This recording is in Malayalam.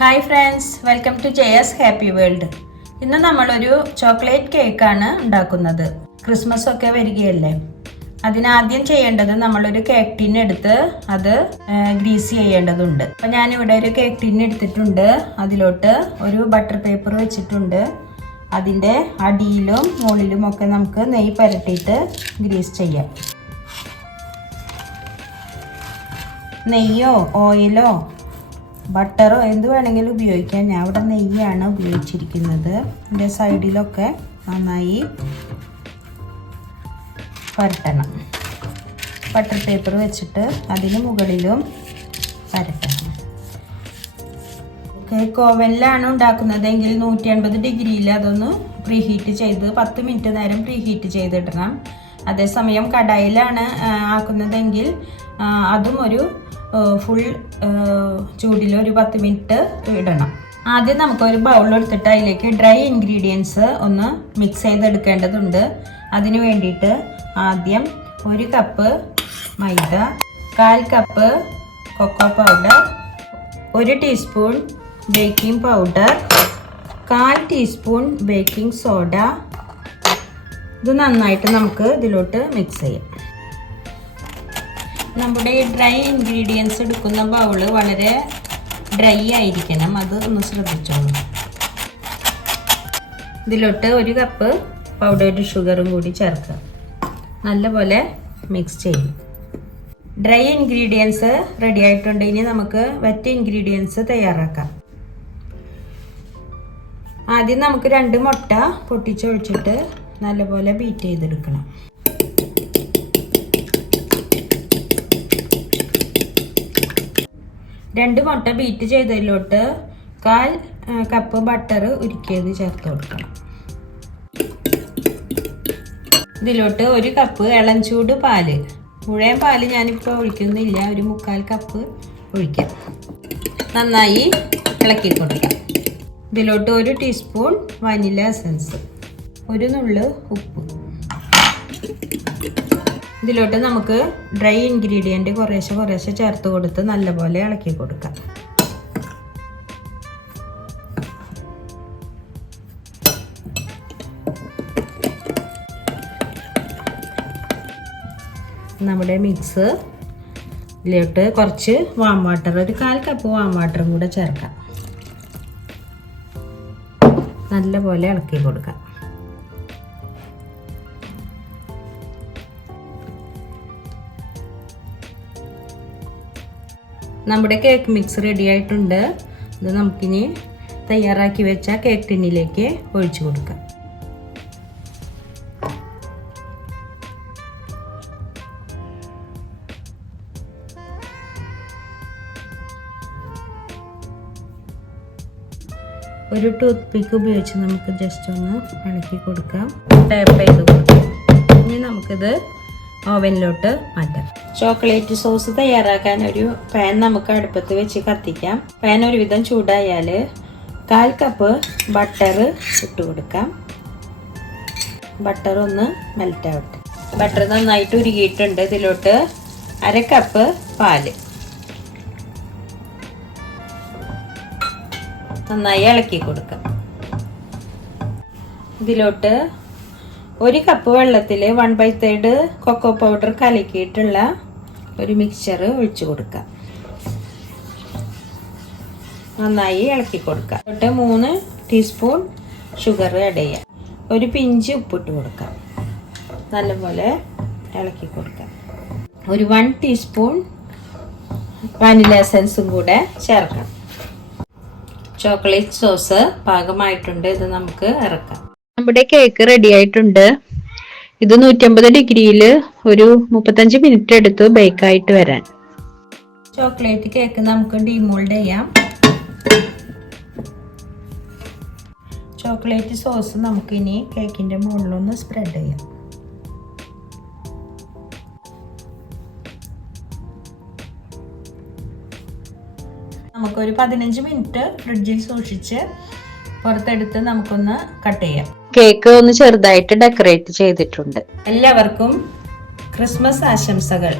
Hi friends, welcome to Jayas happy world. ഇന്ന് നമ്മളൊരു ചോക്ലേറ്റ് കേക്കാണ് ഉണ്ടാക്കുന്നത്. ക്രിസ്മസ് ഒക്കെ വരികയല്ലേ. അതിനാദ്യം ചെയ്യേണ്ടത് നമ്മളൊരു കേക്ക് ടിൻ എടുത്ത് അത് ഗ്രീസ് ചെയ്യേണ്ടതുണ്ട്. അപ്പം ഞാനിവിടെ ഒരു കേക്ക് ടിൻ എടുത്തിട്ടുണ്ട്. അതിലോട്ട് ഒരു ബട്ടർ പേപ്പർ വെച്ചിട്ടുണ്ട്. അതിൻ്റെ അടിയിലും മുകളിലും ഒക്കെ നമുക്ക് നെയ്യ് പുരട്ടിയിട്ട് ഗ്രീസ് ചെയ്യാം. നെയ്യോ ഓയിലോ ബട്ടറോ എന്ത് വേണമെങ്കിലും ഉപയോഗിക്കാം. ഞാൻ ഇവിടെ നെയ്യാണ് ഉപയോഗിച്ചിരിക്കുന്നത്. ഇതിൻ്റെ സൈഡിലൊക്കെ നന്നായി പരട്ടണം. ബട്ടർ പേപ്പർ വെച്ചിട്ട് അതിന് മുകളിലും പരട്ടണം. കേക്ക് ഓവനിലാണ് ഉണ്ടാക്കുന്നതെങ്കിൽ 180 ഡിഗ്രിയിൽ അതൊന്ന് പ്രീഹീറ്റ് ചെയ്ത് 10 മിനിറ്റ് നേരം പ്രീഹീറ്റ് ചെയ്തിടണം. അതേസമയം കടായിലാണ് ആക്കുന്നതെങ്കിൽ അതും ഒരു ഫുൾ ചൂടിൽ ഒരു 10 മിനിറ്റ് ഇടണം. ആദ്യം നമുക്കൊരു ബൗൾ എടുത്തിട്ട് അതിലേക്ക് ഡ്രൈ ഇൻഗ്രീഡിയൻസ് ഒന്ന് മിക്സ് ചെയ്തെടുക്കേണ്ടതുണ്ട്. അതിന് വേണ്ടിയിട്ട് ആദ്യം 1 cup maida, 1/4 cup cocoa powder, 1 teaspoon baking powder, 1/4 teaspoon baking soda. ഇത് നന്നായിട്ട് നമുക്ക് ഇതിലോട്ട് മിക്സ് ചെയ്യാം. നമ്മുടെ ഈ ഡ്രൈ ഇൻഗ്രീഡിയൻസ് എടുക്കുന്ന ബൗള് വളരെ ഡ്രൈ ആയിരിക്കണം. അത് ഒന്ന് ശ്രദ്ധിച്ചോളൂ. ഇതിലോട്ട് 1 കപ്പ് പൗഡേർഡ് ഷുഗറും കൂടി ചേർക്കുക. നല്ലപോലെ മിക്സ് ചെയ്യും. ഡ്രൈ ഇൻഗ്രീഡിയൻസ് റെഡി ആയിട്ടുണ്ട്. ഇനി നമുക്ക് വെറ്റ് ഇൻഗ്രീഡിയൻസ് തയ്യാറാക്കാം. ആദ്യം നമുക്ക് 2 മുട്ട പൊട്ടിച്ചൊഴിച്ചിട്ട് നല്ലപോലെ ബീറ്റ് ചെയ്തെടുക്കണം. 2 മുട്ട ബീറ്റ് ചെയ്തതിലോട്ട് 1/4 കപ്പ് ബട്ടർ ഉരുക്കിയത് ചേർത്ത് കൊടുക്കണം. ഇതിലോട്ട് 1 കപ്പ് ഇളം ചൂട് പാല്, മുഴുവൻ പാല് ഞാനിപ്പോൾ ഒഴിക്കുന്നില്ല, ഒരു 3/4 കപ്പ് ഒഴിക്കാം. നന്നായി ഇളക്കി കൊടുക്കാം. ഇതിലോട്ട് 1 ടീസ്പൂൺ വനില എസൻസ്, 1 നുള്ള് ഉപ്പ്. ഇതിലോട്ട് നമുക്ക് ഡ്രൈ ഇൻഗ്രീഡിയൻറ്റ് കുറേശ്ശെ ചേർത്ത് കൊടുത്ത് നല്ലപോലെ ഇളക്കി കൊടുക്കാം. നമ്മുടെ മിക്സ് ഇതിലോട്ട് കുറച്ച് വാം വാട്ടർ, ഒരു 1/4 കപ്പ് വാം വാട്ടറും കൂടെ ചേർക്കാം. നല്ലപോലെ ഇളക്കി കൊടുക്കാം. നമ്മുടെ കേക്ക് മിക്സ് റെഡി ആയിട്ടുണ്ട്. ഇത് നമുക്കിനി തയ്യാറാക്കി വെച്ച കേക്ക് ടിന്നിലേക്ക് ഒഴിച്ചു കൊടുക്കാം. ഒരു ടൂത്ത് പിക്ക് ഉപയോഗിച്ച് നമുക്ക് ജസ്റ്റ് ഒന്ന് ഇളക്കി കൊടുക്കാം. ടാപ്പ് ചെയ്ത് കൊടുക്കാം. ഇനി നമുക്കിത് ഓവനിലോട്ട് മാറ്റാം. ചോക്ലേറ്റ് സോസ് തയ്യാറാക്കാൻ ഒരു പാൻ നമുക്ക് അടുപ്പത്ത് വെച്ച് കത്തിക്കാം. പാൻ ഒരുവിധം ചൂടായാൽ 1/4 കപ്പ് ബട്ടർ ഇട്ട് കൊടുക്കാം. ബട്ടർ ഒന്ന് മെൽറ്റ് ആവട്ടെ. ബട്ടർ നന്നായിട്ട് ഉരുകിയിട്ടുണ്ട്. ഇതിലോട്ട് 1/2 കപ്പ് പാല് നന്നായി ഇളക്കി കൊടുക്കാം. ഇതിലോട്ട് 1 കപ്പ് വെള്ളത്തിൽ 1/3 കൊക്കോ പൗഡർ കലക്കിയിട്ടുള്ള ഒരു മിക്സ്ചർ ഒഴിച്ചു കൊടുക്കാം. നന്നായി ഇളക്കി കൊടുക്കാം. എന്നിട്ട് 3 ടീസ്പൂൺ ഷുഗർ ആഡ് ചെയ്യാം. ഒരു പിഞ്ച് ഉപ്പിട്ട് കൊടുക്കാം. നല്ലപോലെ ഇളക്കി കൊടുക്കാം. ഒരു 1 ടീസ്പൂൺ വാനില എസൻസും കൂടെ ചേർക്കാം. ചോക്ലേറ്റ് സോസ് പാകമായിട്ടുണ്ട്. ഇത് നമുക്ക് ഇറക്കാം. നമ്മുടെ കേക്ക് റെഡി ആയിട്ടുണ്ട്. ഇത് 150 ഡിഗ്രിയിൽ ഒരു 35 മിനിറ്റ് എടുത്ത് ബേക്കായിട്ട് വരാൻ. ചോക്ലേറ്റ് കേക്ക് നമുക്ക് ഡീമോൾഡ് ചെയ്യാം. ചോക്ലേറ്റ് സോസ് നമുക്കിനി കേക്കിൻ്റെ മുകളിലൊന്ന് സ്പ്രെഡ് ചെയ്യാം. നമുക്കൊരു 15 മിനിറ്റ് ഫ്രിഡ്ജിൽ സൂക്ഷിച്ച് പുറത്തെടുത്ത് നമുക്കൊന്ന് കട്ട് ചെയ്യാം. കേക്ക് ഒന്ന് ചെറുതായിട്ട് ഡെക്കറേറ്റ് ചെയ്തിട്ടുണ്ട്. എല്ലാവർക്കും ക്രിസ്മസ് ആശംസകൾ.